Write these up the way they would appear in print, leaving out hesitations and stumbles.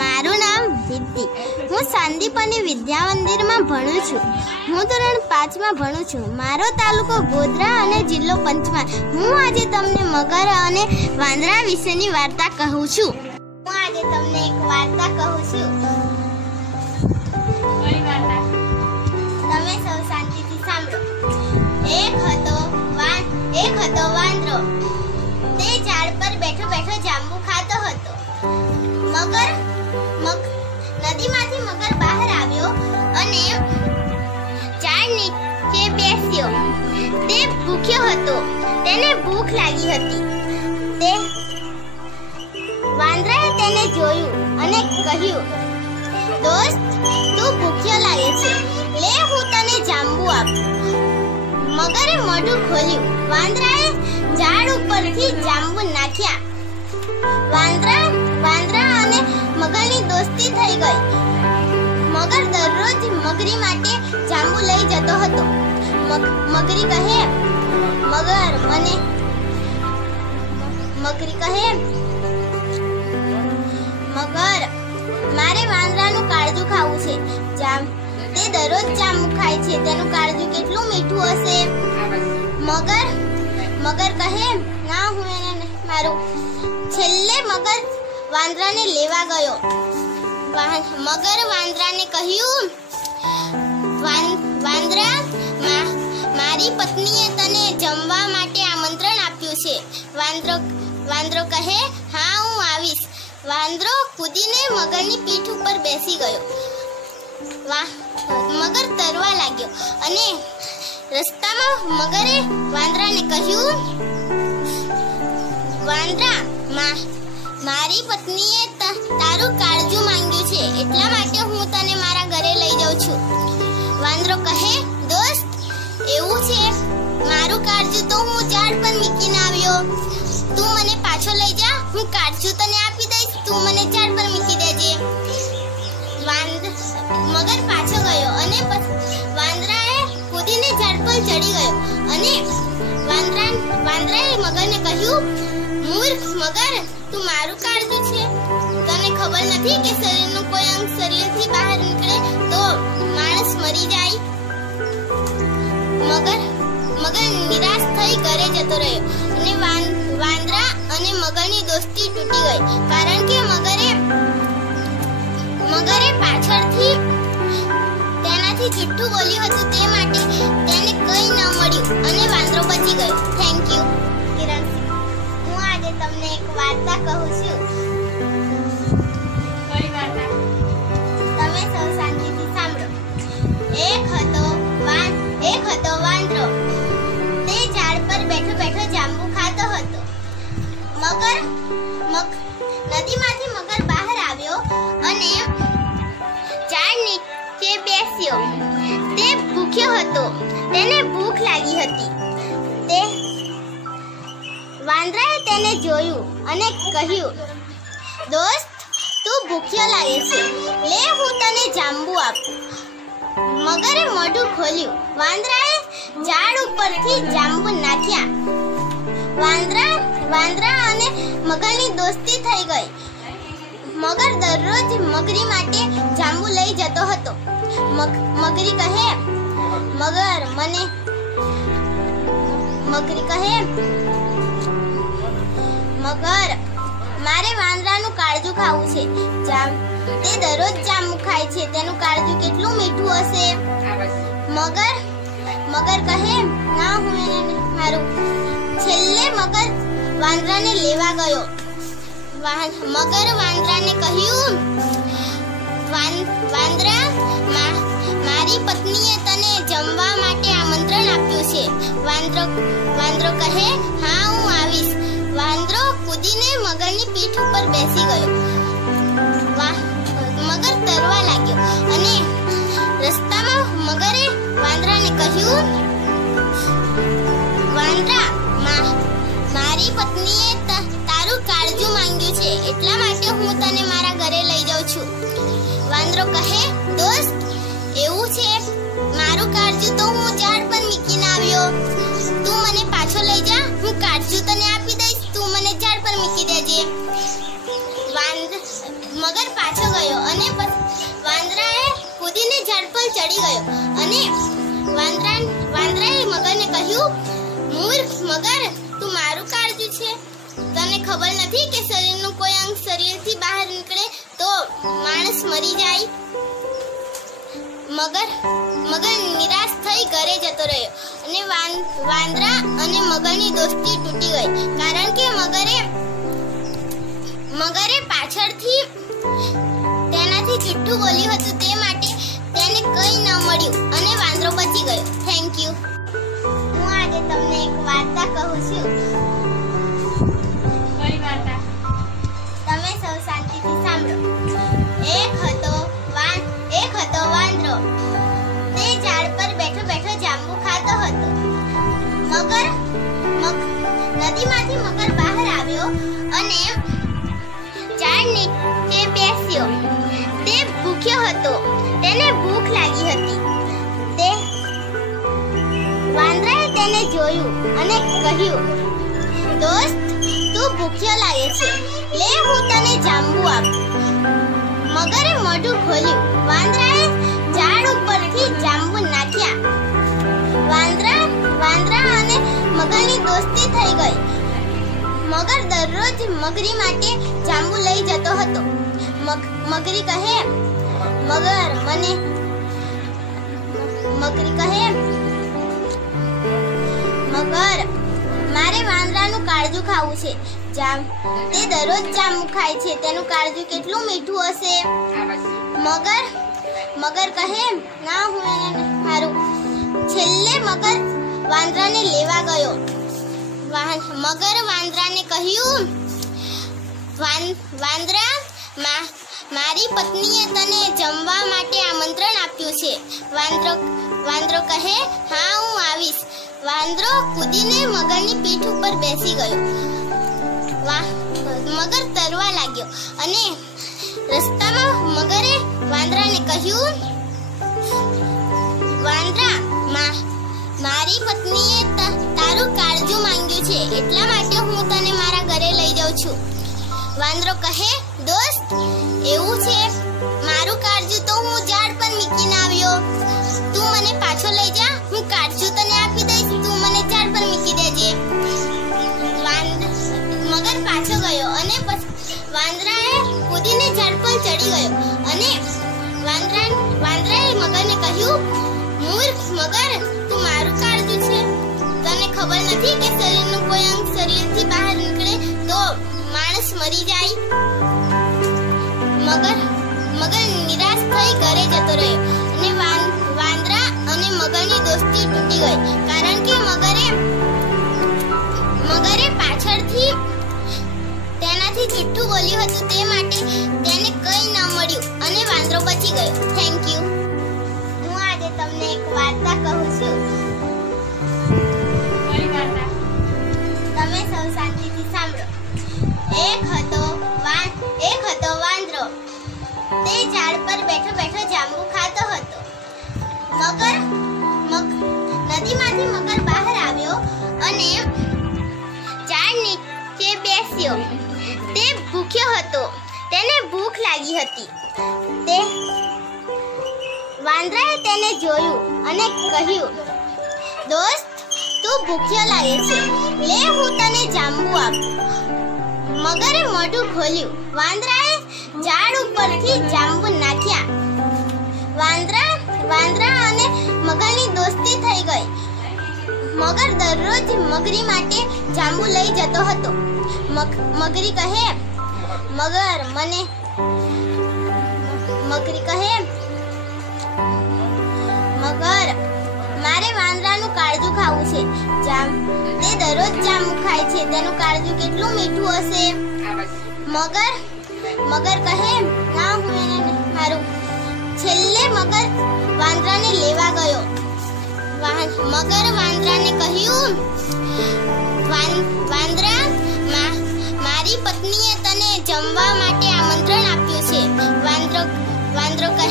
મારું નામ વિદ્ધિ. હું સંદીપની વિદ્યા મંદિરમાં ભણું છું. હું ધોરણ 5 માં ભણું છું. મારો તાલુકો ગોધરા અને જિલ્લો પંચમહાલ. હું આજે તમને મગર અને વાંદરા વિશેની વાર્તા કહું છું. હું આજે તમને એક વાર્તા કહું છું. તમે સૌ શાંતિથી સાંભળો. એક હતો વાંદરો. તે ઝાડ પર બેઠો બેઠો જાંબુ ખાતો હતો. નદીમાંથી મગર બહાર આવ્યો અને ઝાડ નીચે બેસ્યો. તે ભૂખ્યો હતો. તેને ભૂખ લાગી હતી. વાંદરાએ તેને જોયું અને કહ્યું, દોસ્ત, તું ભૂખ્યો લાગે છે, લે હું તને જાંબુ આપું. મગરે મોઢું ખોલ્યું. વાંદરાએ ઝાડ ઉપરથી જાંબુ નાખ્યા. વાંદરા અને મગરની દોસ્તી થઈ ગઈ. મગર દરરોજ મગરી માટે જાંબુ લઈ જતો હતો. મગરી કહે, મગર, મારે વાંદરાનું કાળજું ખાવું છે. તે દરરોજ જાંબુ ખાય છે, તેનું કાળજું કેટલું મીઠું હશે. મગર કહે, ના, હું એને મારું. છેલ્લે મગર વાંદરાને લેવા ગયો. મગર વાંદરાને કહ્યું, વાંદરા, મારી પત્નીએ તને જમવા માટે આમંત્રણ આપ્યું છે. વાંદરો કહે, હા, હું આવીશ. વાંદરો કૂદીને મગરની પીઠ ઉપર બેસી ગયો. મગર તરવા લાગ્યો અને રસ્તામાં મગરે વાંદરાને કહ્યું, વાંદરા, મારી પત્નીએ તારું કાળજું માંગ્યું છે, એટલા માટે હું તને મારા ઘરે લઈ જાઉં છું. વાંદરો કહે, દોસ્ત, એવું છે, મારું કાળજું તો હું ઝાડ પર મૂકીને આવ્યો. તું મને પાછો લઈ જા, હું કાળજું તને આપી દઈશ, તું મને ઝાડ પર મૂકી દેજે. મગર પાછો ગયો અને વાંદરાએ કૂદીને ઝાડ પર ચડી ગયો અને વાંદરાએ મગરને કહ્યું, મૂર્ખ મગર, તું મારું કાળજું છે. તને ખબર નથી કે શરીરનું કોઈ અંગ શરીરથી બહાર નીકળે તો માણસ મરી જાય. મગર નિરાશ થઈ ઘરે જતો રહ્યો અને વાંદરા અને મગરની દોસ્તી તૂટી ગઈ, કારણ કે મગરે પાછળથી તેનાથી જુઠ્ઠું બોલ્યું હતું, તે માટે તેને કંઈ ન મળ્યું અને વાંદરો બચી ગયો. Thank you, Kiransinh. હું આજે તમને એક વાર્તા કહું છું. તમે સૌ શાંતિથી સાંભળો. એક હતો વાંદરો. તે ઝાડ પર બેઠો બેઠો જાંબુ ખાતો હતો. નદીમાંથી મગર બહાર આવ્યો અને ઝાડ નીચે બેસ્યો. તે ભૂખ્યો હતો. તેને ભૂખ લાગી હતી. વાંદરાએ તેને જોયું અને કહ્યું, દોસ્ત, તું ભૂખ્યો લાગે છે, લે હું તને જાંબુ આપું. મગરે મોઢું ખોલ્યું. વાંદરાએ ઝાડ ઉપરથી જાંબુ નાખ્યા. વાંદરા અને મગરની દોસ્તી થઈ ગઈ. મગર દરરોજ મગરી માટે જાંબુ લઈ જતો હતો. મગરી કહે, મગર, મારે વાંદરાનું કાળજું ખાવું છે. તે દરરોજ જાંબુ ખાય છે, તેનું કાળજું કેટલું મીઠું હશે. મગર કહે, ના, હું એને મારું. છેલ્લે મગર વાંદરાને લેવા ગયો. મગર વાંદરાને કહ્યું, વાંદરા, મારી પત્નીએ તને જમવા માટે આમંત્રણ આપ્યું છે. વાંદરો કહે, હા, હું આવીશ. વાંદરો કૂદીને મગરની પીઠ ઉપર બેસી ગયો. મગર તરવા લાગ્યો અને રસ્તામાં મગરે વાંદરાને કહ્યું, વાંદરા, મારી પત્નીએ તારું કાળજું માંગ્યું છે, એટલા માટે હું તને મારા ઘરે લઈ જાઉં છું. વાંદરો કહે, દોસ્ત, એવું છે, મારું કાળજું તો હું ઝાડ પર મૂકીને આવ્યો. તું મને પાછો લઈ જા, હું કાળજું તને આપી દઈશ, તું મને ઝાડ પર મૂકી દેજે. મગર પાછો ગયો અને વાંદરાએ કૂદીને ઝાડ પર ચડી ગયો અને વાંદરાએ મગરને કહ્યું, મૂર્ખ મગર, તું મારું કાળજું છે. તને ખબર નથી કે શરીરનું કોઈ અંગ શરીરથી બહાર નીકળે તો માણસ મરી જાય? મગર નિરાશ થઈ ઘરે જતો રહ્યો અને વાંદરા અને મગરની દોસ્તી તૂટી ગઈ, કારણ કે મગરે પાછળથી તેનાથી જુઠ્ઠું બોલ્યું હતું, તે માટે તેને કંઈ ન મળ્યું અને વાંદરો બચી ગયો. Thank you. હું આજે તમને એક વાર્તા કહું છું. કઈ વાર્તા? તમે સૌ શાંતિથી સાંભળો. એક હતો વાંદરો. તે ઝાડ પર બેઠો બેઠો જાંબુ ખાતો હતો. નદીમાંથી મગર બહાર આવ્યો અને ઝાડ નીચે બેસ્યો. તે ભૂખ્યો હતો, તેને ભૂખ લાગી હતી. વાંદરાએ તેને જોયું અને કહ્યું, દોસ્ત, તું ભૂખ્યો લાગે છે, લે હું તને જાંબુ આપું. મગરે મોઢું ખોલ્યું. વાંદરાએ ઝાડ ઉપરથી જાંબુ નાખ્યા. વાંદરા અને મગરની દોસ્તી થઈ ગઈ. મગર દરરોજ મગરી માટે જાંબુ લઈ જતો હતો. મગરી કહે, મગર, મારે વાંદરાનું કાળજું ખાવું છે. તે દરરોજ જાંબુ ખાય છે, તેનું કાળજું કેટલું મીઠું હશે. મગર કહે, ના, હું એને હારું. છેલ્લે મગર વાંદરાને લેવા ગયો. મગર વાંદરાને કહ્યું, વાંદરા, મારી પત્નીએ તને જમવા માટે આમંત્રણ આપ્યું છે. વાંદરો કહે, હા, હું આવીશ. વાંદરો કૂદીને મગરની પીઠ ઉપર બેસી ગયો. મગર તરવા લાગ્યો અને રસ્તામાં મગરે વાંદરાને કહ્યું, વાંદરા, મારી પત્નીએ તારું કાળજું માંગ્યું છે, એટલા માટે હું તને મારા ઘરે લઈ જાઉં છું. વાંદરો કહે, દોસ્ત, એવું છે? મારું કાળજું તો હું ઝાડ પર મૂકીને આવ્યો. તું મને પાછો લઈ જા, હું કાળજું તને આપી દઈશ, તું મને ઝાડ પર મૂકી દેજે. મગર પાછો ગયો અને વાંદરાએ કૂદીને ઝાડ પર ચડી ગયો અને વાંદરાએ મગરને કહ્યું, મૂર્ખ મગર, તું મારું કાળજું છે. તને ખબર નથી કે શરીરનું કોઈ અંગ શરીરથી બહાર નીકળે તો માણસ મરી જાય? મગર નિરાશ થઈ ઘરે જતો રહ્યો અને વાંદરા અને મગરની દોસ્તી તૂટી ગઈ, કારણ કે મગરે પાછળથી તેનાથી જુઠ્ઠું બોલ્યું હતું, તે માટે તેને કંઈ ન મળ્યું અને વાંદરો બચી ગયો. Thank you. હું આજે તમને એક વાર્તા કહું છું. કઈ વાર્તા? તમે સૌ શાંતિથી સાંભળો. એક હતો વાંદરો. તે ઝાડ પર બેઠો બેઠો જાંબુ ખાતો હતો. નદીમાંથી મગર બહાર આવ્યો અને ઝાડ નીચે બેસ્યો. તે ભૂખ્યો હતો, તેને ભૂખ લાગી હતી. વાંદરાએ તેને જોયું અને કહ્યું, દોસ્ત, તું ભૂખ્યો લાગે છે, લે હું તને જાંબુ આપું. મગરે મોઢું ખોલ્યું. વાંદરાએ ઝાડ ઉપરથી જાંબુ નાખ્યા. વાંદરા અને મગરની દોસ્તી થઈ ગઈ. મગર દરરોજ મગરી માટે જાંબુ લઈ જતો હતો. મગરી કહે, મગર, મારે વાંદરાનું કાળજું ખાવું છે. તે દરરોજ જાંબુ ખાય છે, તેનું કાળજું કેટલું મીઠું હશે. મગર કહે, ના, હું એને હારું. છેલ્લે મગર વાંદરાને લેવા ગયો. મગર વાંદરાને કહ્યું, વાંદરા, મારી પત્નીએ તને જમવા માટે આમંત્રણ આપ્યું છે. વાંદરો કહે,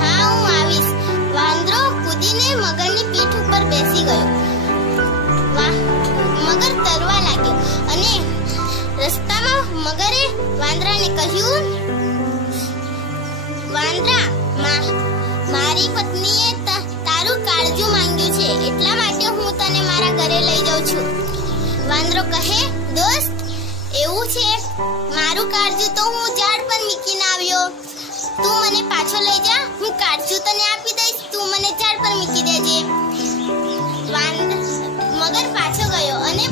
હા, હું આવીશ. વાંદરો કૂદીને મગરની પીઠ ઉપર બેસી ગયો. મગર તરવા લાગ્યો અને રસ્તામાં મગરે વાંદરાને કહ્યું, મારી પત્નીએ તારું કાળજું માંગ્યું છે, એટલા માટે હું તને મારા ઘરે લઈ જાઉં છું. વાંદરો કહે, દોસ્ત એવું છે, મારું કાળજું તો હું ઝાડ પર મૂકીને આવ્યો. તું મને પાછો લઈ જા, હું કાળજું તને આપી દઈશ, તું મને ઝાડ પર મૂકી દેજે. મગર પાછો ગયો અને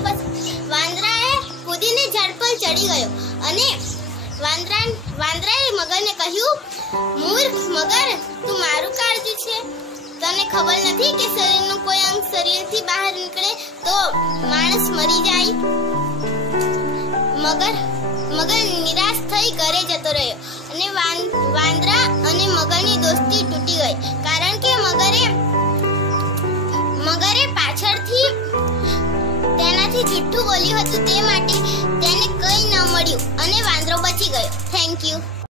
વાંદરાએ કૂદીને ઝાડ પર ચડી ગયો અને વાંદરાએ મગરને કહ્યું, મૂર્ખ મગર, તું મારું કાળજું છે, તને ખબર નથી કે શરીરનું કોઈ અંગ શરીરથી બહાર નીકળે તો માણસ મરી જાય. મગર નિરાશ થઈ ઘરે જતો રહ્યો અને વાંદરા અને મગરની દોસ્તી તૂટી ગઈ, કારણ કે મગરે પાછળથી તેનાથી જુઠ્ઠું બોલ્યું હતું, તે માટે તેને કંઈ ન મળ્યું અને વાંદરો બચી ગયો. Thank you.